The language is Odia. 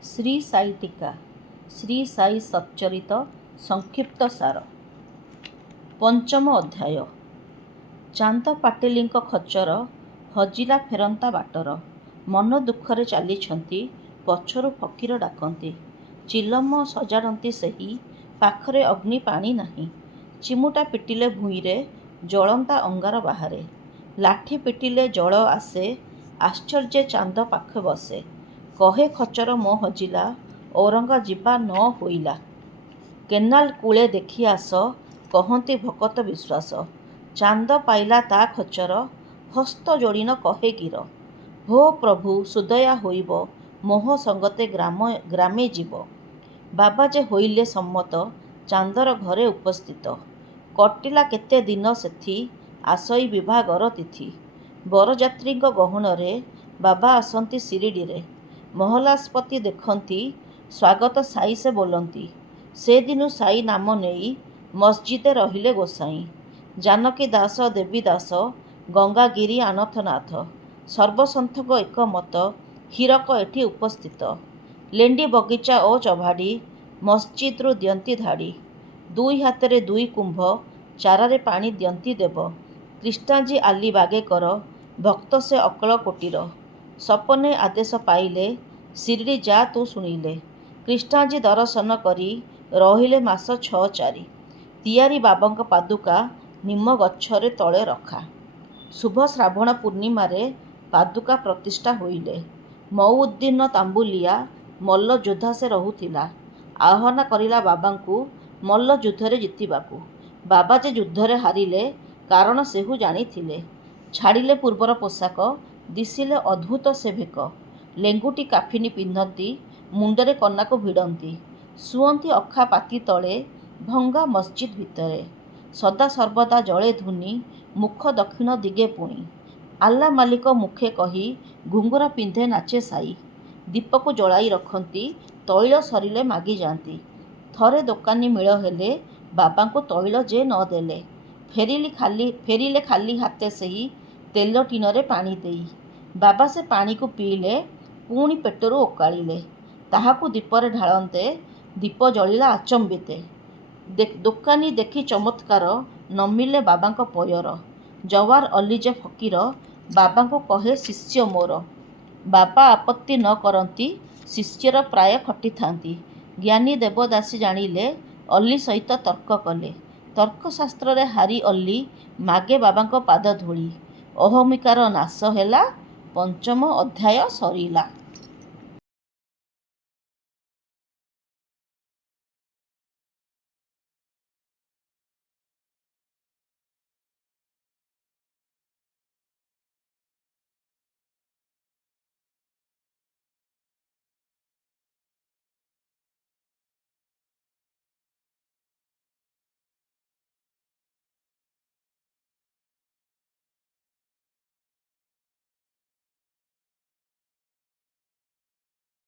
ଶ୍ରୀ ସାଇ ଟୀକା ଶ୍ରୀ ସାଇ ସच्चରିତ ସଂକ୍ଷିପ୍ତ ସାର। ପଞ୍ଚମ ଅଧ୍ୟାୟ। ଚାନ୍ଦ ପାଟିଲଙ୍କ ଖଚର ହଜିଲା ଫେରନ୍ତା ବାଟର। ମନ ଦୁଃଖରେ ଚାଲିଛନ୍ତି, ପଛରୁ ଫକୀର ଡାକନ୍ତି। ଚିଲମ ସଜାଡ଼ନ୍ତି ସେହି, ପାଖରେ ଅଗ୍ନି ପାଣି ନାହିଁ। ଚିମୁଟା ପିଟିଲେ ଭୂଇଁରେ, ଜଳନ୍ତା ଅଙ୍ଗାର ବାହାରେ। ଲାଠି ପିଟିଲେ ଜଳ ଆସେ, ଆଶ୍ଚର୍ଯ୍ୟେ ଚାନ୍ଦ ପାଖେ ବସେ। କହେ ଖଚର ମୋ ହଜିଲା, ଔରଙ୍ଗା ଯିବା ନ ହୋଇଲା। କେନାଲ କୂଳେ ଦେଖି ଆସ, କହନ୍ତି ଭକତ ବିଶ୍ୱାସ। ଚାନ୍ଦ ପାଇଲା ତା ଖଚର, ହସ୍ତ ଯୋଡ଼ିନ କହେ ଗିର। ହୋ ପ୍ରଭୁ ସୁଦୟା ହୋଇବ, ମୋହ ସଙ୍ଗତେ ଗ୍ରାମେ ଯିବ। ବାବା ଯେ ହୋଇଲେ ସମ୍ମତ, ଚାନ୍ଦର ଘରେ ଉପସ୍ଥିତ। କଟିଲା କେତେ ଦିନ ସେଥି, ଆସଇ ବିଭାଘର ତିଥି। ବରଯାତ୍ରୀଙ୍କ ଗହଣରେ, ବାବା ଆସନ୍ତି ଶିରିଡ଼ିରେ। ମହଲାସପତି ଦେଖନ୍ତି, ସ୍ୱାଗତ ସାଇ ସେ ବୋଲନ୍ତି। ସେଦିନୁ ସାଇ ନାମ ନେଇ, ମସଜିଦେ ରହିଲେ ଗୋସାଇଁ। ଜାନକୀ ଦାସ ଦେବୀ ଦାସ, ଗଙ୍ଗାଗିରି ଆନଥନାଥ। ସର୍ବସନ୍ଥଙ୍କ ଏକମତ, ହୀରକ ଏଠି ଉପସ୍ଥିତ। ଲେଣ୍ଡି ବଗିଚା ଓ ଚଭାଡ଼ି, ମସଜିଦରୁ ଦିଅନ୍ତି ଧାଡ଼ି। ଦୁଇ ହାତରେ ଦୁଇ କୁମ୍ଭ, ଚାରାରେ ପାଣି ଦିଅନ୍ତି ଦେବ। କ୍ରିଷ୍ଣାଜୀ ଆଲି ବାଗେକର, ଭକ୍ତ ସେ ଅକଳ କୋଟିର। ସପନେ ଆଦେଶ ପାଇଲେ, ଶିରିଡ଼ି ଯା ତୁ ଶୁଣିଲେ। କ୍ରିଷ୍ଣାଜୀ ଦରଶନ କରି, ରହିଲେ ମାସ 6-4। ତିଆରି ବାବାଙ୍କ ପାଦୁକା, ନିମ ଗଛରେ ତଳେ ରଖା। ଶୁଭ ଶ୍ରାବଣ ପୂର୍ଣ୍ଣିମାରେ, ପାଦୁକା ପ୍ରତିଷ୍ଠା ହୋଇଲେ। ମଉଉଦ୍ଦିନ ତାମ୍ବୁଲିଆ, ମଲ୍ଲ ଯୋଦ୍ଧା ସେ ରହୁଥିଲା। ଆହ୍ୱାନ କରିଲା ବାବାଙ୍କୁ, ମଲ୍ଲ ଯୁଦ୍ଧରେ ଜିତିବାକୁ। ବାବା ଯେ ଯୁଦ୍ଧରେ ହାରିଲେ, କାରଣ ସେହୁ ଜାଣିଥିଲେ। ଛାଡ଼ିଲେ ପୂର୍ବର ପୋଷାକ, ଦିଶିଲେ ଅଦ୍ଭୁତ ସେ ଭେକ। ଲେଙ୍ଗୁଟି କାଫିନି ପିନ୍ଧନ୍ତି, ମୁଣ୍ଡରେ କନାକୁ ଭିଡ଼ନ୍ତି। ଶୁଅନ୍ତି ଅଖା ପାତି ତଳେ, ଭଙ୍ଗା ମସଜିଦ୍ ଭିତରେ। ସଦାସର୍ବଦା ଜଳେ ଧୂନି, ମୁଖ ଦକ୍ଷିଣ ଦିଗେ ପୁଣି। ଆଲ୍ଲା ମାଲିକ ମୁଖେ କହି, ଘୁଙ୍ଗୁର ପିନ୍ଧେ ନାଚେ ସାଇ। ଦୀପକୁ ଜଳାଇ ରଖନ୍ତି, ତୈଳ ସରିଲେ ମାଗିଯାନ୍ତି। ଥରେ ଦୋକାନୀ ମେଳ ହେଲେ, ବାବାଙ୍କୁ ତୈଳ ଯେ ନ ଦେଲେ। ଫେରିଲେ ଖାଲି ହାତେ ସେହି, ତେଲ ଟିନରେ ପାଣି ଦେଇ। ବାବା ସେ ପାଣିକୁ ପିଇଲେ, ପୁଣି ପେଟରୁ ଓକାଳିଲେ। ତାହାକୁ ଦୀପରେ ଢାଳନ୍ତେ, ଦୀପ ଜଳିଲା ଆଚମ୍ବିତେ। ଦୋକାନୀ ଦେଖି ଚମତ୍କାର, ନମିଲେ ବାବାଙ୍କ ପୟର। ଜୱାର ଅଲି ଯେ ଫକୀର, ବାବାଙ୍କୁ କହେ ଶିଷ୍ୟ ମୋର। ବାବା ଆପତ୍ତି ନ କରନ୍ତି, ଶିଷ୍ୟର ପ୍ରାୟ ଖଟିଥାନ୍ତି। ଜ୍ଞାନୀ ଦେବଦାସୀ ଜାଣିଲେ, ଅଲି ସହିତ ତର୍କ କଲେ। ତର୍କଶାସ୍ତ୍ରରେ ହାରି ଅଲି, ମାଗେ ବାବାଙ୍କ ପାଦ ଧୂଳି। ଅହମିକାର ନାଶ ହେଲା। ପଞ୍ଚମ ଅଧ୍ୟାୟ ସରିଲା।